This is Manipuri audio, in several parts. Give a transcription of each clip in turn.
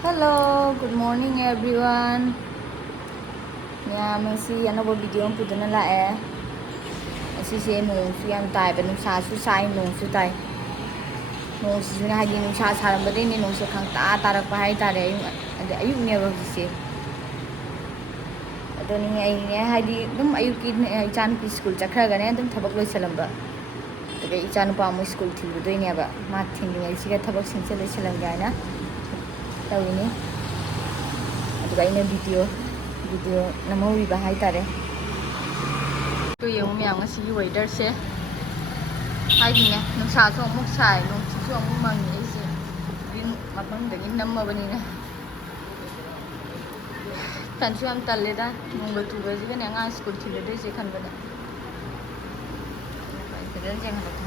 Hello, good morning everyone. Ngasi another video pudana lae. Asise nongsu yam tai ba nungsa su sai nongsu tai. Nongsu na hagi nungsa sarambade ni nongsu khang ta tarak pa hai tare ayuk ne ba se. Adoni ai ne hadi dum ayuk ki chan ki school chakra ga ne dum thabak loi salamba. Tabe chan pa mu school thibu doi ne ba ma thingi ai siga thabak sing se loi salam ga na. Tawini. Aduga ina video namawibba haitare. To yung miyang ngasi weather se haidine nungsa so amuk sai nungsi so amuk mangi ise din mapangdagi nammabani na tansu am talleda nungba tuba jiga ne nga school thilede se khanbada bai jeng hata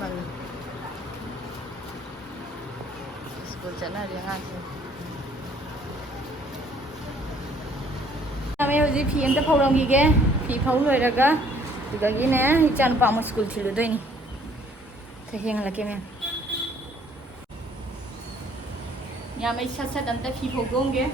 mangi school chana ri nga se मैं हजी फी अमता फौरंगीगे फी फौ लोइरागा दुगागिने इचान पाम स्कूल थिलुदोइनि थहेंगलाके मैं या मैं सत सत अमता फी फौगोंगे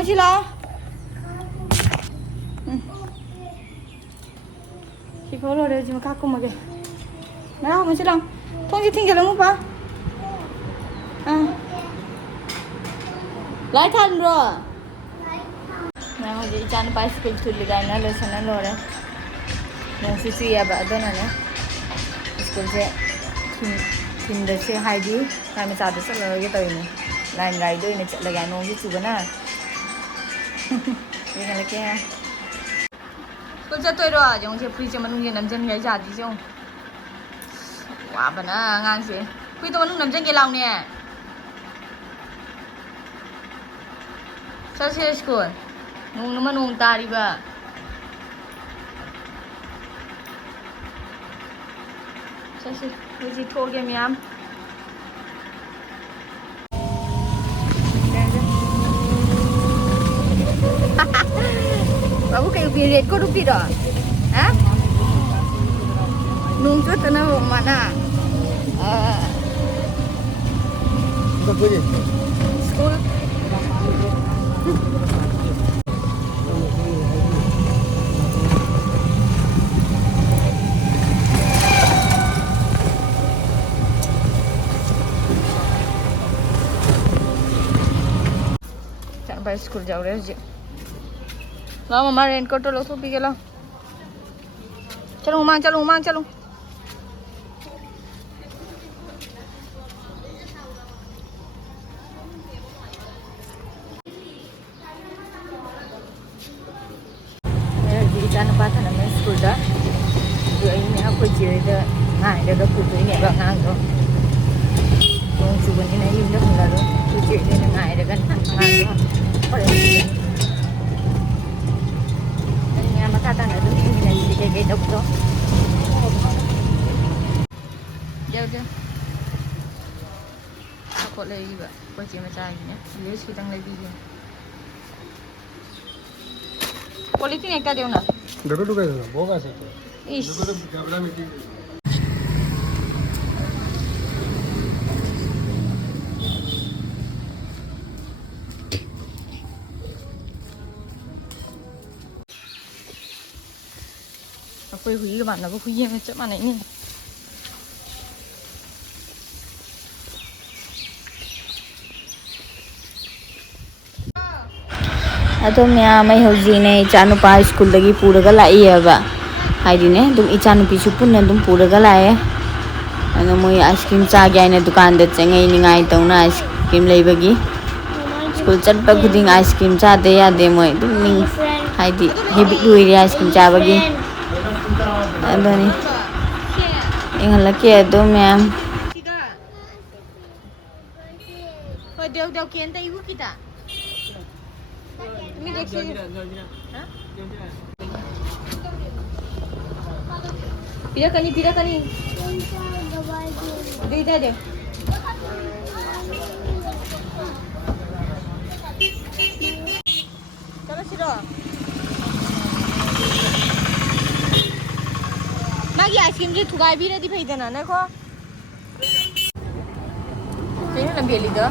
masih lah. Khi phố rồi đây chỉ mà các cô mà kìa. Nào masih lang. Thông chỉ tinggal lắm pa. Lại thân rồi. Nào jadi chan bicycle tu ligai na le sana lo re. Yang sisi ya ba do na ne. School se tin de se hai di kami sa de se lo ye tau ni. Lain rai do ni chat lagai nong ji chu ba na. Ini kan lagi ya. Kau jatuh itu aja, orang siapa free cuman nunggu namjen gaya jadi sih. Wah benar ngan sih. Free tuh nunggu namjen gaya lau ni. Chase school. Nung naman nung tari ba? Chase. Where's it called again, ma'am? Babu kayak period ko rupi dah. Ha? Nung tu tanah mana? School. Sampai school jauh je. Lau mama raincoat lo tu pergi lau. Chalo umang, chalo umang, chalo. Jangan lupa tanam school dah. Dua ini aku jadi nah ada putu ini bang anggo. Yang cuban ini aja udah lalu. Putu ini nah ada kan anggo. Ini yang mata tanah tu ini jadi kayak doktor. Jauh jauh. Aku lagi bah, puji macam ini. Dia sedang lagi ni. Politik ni kau nak? Dulu kan, boga sih. Ish. Dulu gabra meeting. Aku hui ke mana? Aku hui macam mana ini? Atau mea mai hauji ne ichanu pa school lagi pura ga lai ba haidi ne dum ichanu pi su pun dum pura ga lai ana moi ice cream cha ga ne dukan da chengai ni ngai tong na ice cream lei bagi school chat pa khuding ice cream cha de ya de moi dum ni haidi hebi lui ri ice cream cha bagi adani ingal ke do mea ho deu deu ken ta ibu kita Ini dekhi. Hah? Pira kani. Dei deh. Chalo siro. Magi ice cream je thugai bira di phaidana na ko. Kaino na beli do?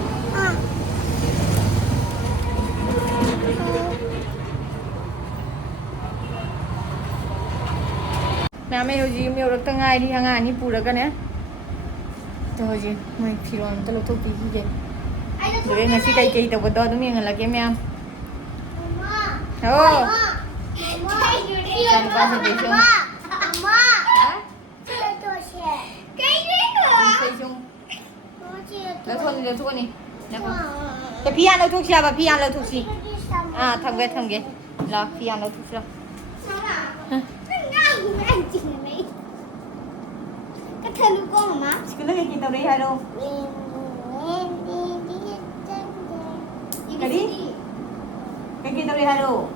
Mẹ mày hồi gì nhiều được tăng ai đi hàng ngày đi phụ được cái này từ hồi gì mày thì còn tao lột thuốc tí gì rồi ngày xưa cây tao có to đúng miệng là cái mẹ ô chẳng qua sẽ chung lấy thuốc này cái phi ăn lấy thuốc sao và phi ăn lấy thuốc gì à thằng ghê là phi ăn lấy thuốc sao cái thơ lưu con mà cứ lấy cái tao đi hay đâu cái đi cái kia tao đi hay đâu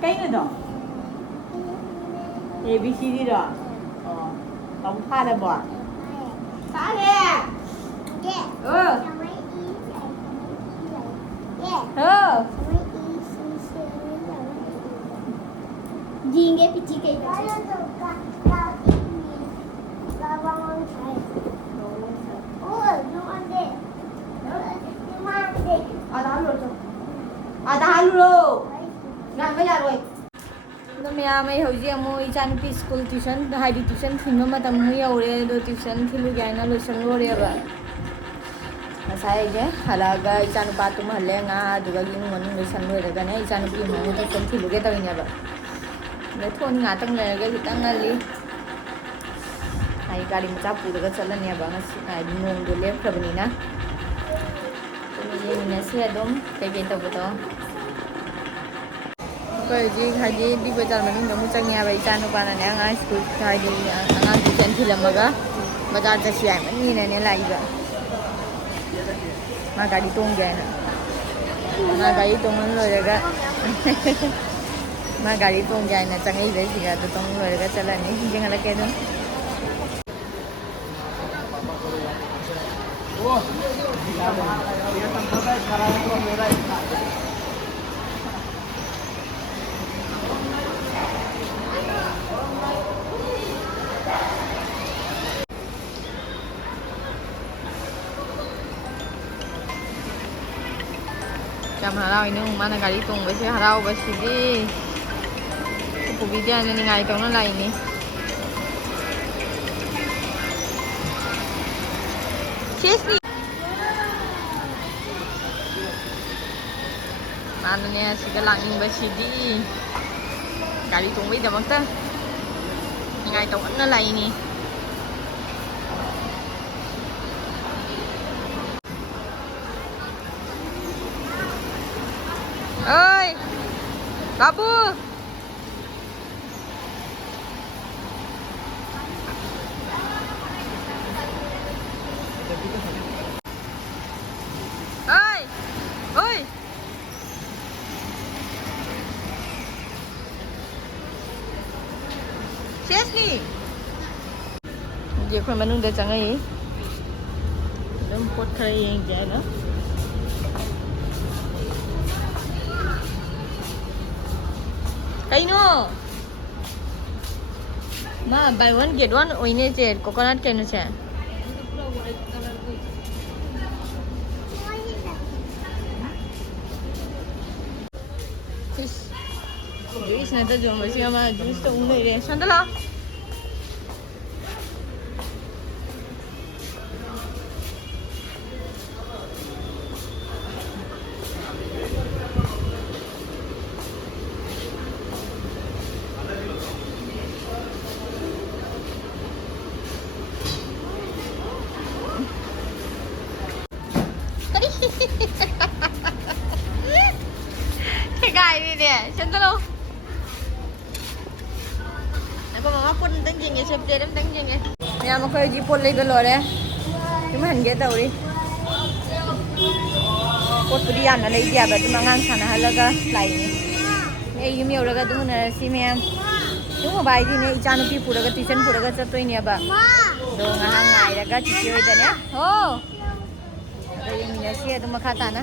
cái nữa đó ABCD đó đóng pha là bỏ phá kìa Jinge pichi kai Ada halu ngan bây giờ rồi mẹ mày hồi gì mua chan pi school tuition hai đi tuition thì nó mà tầm mới yêu rồi do tuition thì lúc này nó luôn xong rồi vậy saya je halaga ikan patu mahalenga juga gini moni nulisan lu ada kan ikan pi mau tuition thì lúc tao ini apa le thon ngatang le ga kita ngali ai gari macam pura ga jalan ya bang ai nung dole prabni na ini nasi adom kayak gitu betul Bởi vì hai đi bây giờ mình cũng chẳng nghe vậy cha nó qua là nè ngai school hai đi ngai tuition thì làm mà bazaar chasi ai mani na ne lai ba ma gari tong ga na ma gari tong lo ga ma gari tong ga na changai be si ga tong lo ga chala ni jing ala ke dum Jam harau ini mana kali tunggu sih harau bersih di video ini ngai tong lah ini Chesney mana nih sih kelang ini bersih di kali tunggu dah makta ngai tong lah ini ơi babu ơi ơi Chesney diaคนมันนุ่งเดจังไงเริ่มปวดใครเองแกนะKaino ma buy one get one oine che coconut kaino che juice na ta jom basi ama juice to unne re sandala Cái này xem tao đâu. Aku mama pun tengking ya, siap dia tengking ya. Ya mau kau jipol lagi galor ya. Cuma hanya tahu ni. Pot berian ada lagi apa? Cuma ngang sana halaga lain ni. Ni ini orang kata tu mana si mem. Cuma bayi ni ikan upi pura kata tisan pura kata tu ini apa? Do ngang ngai raga cici itu ni. Oh. Ada yang ni nasi itu makata na.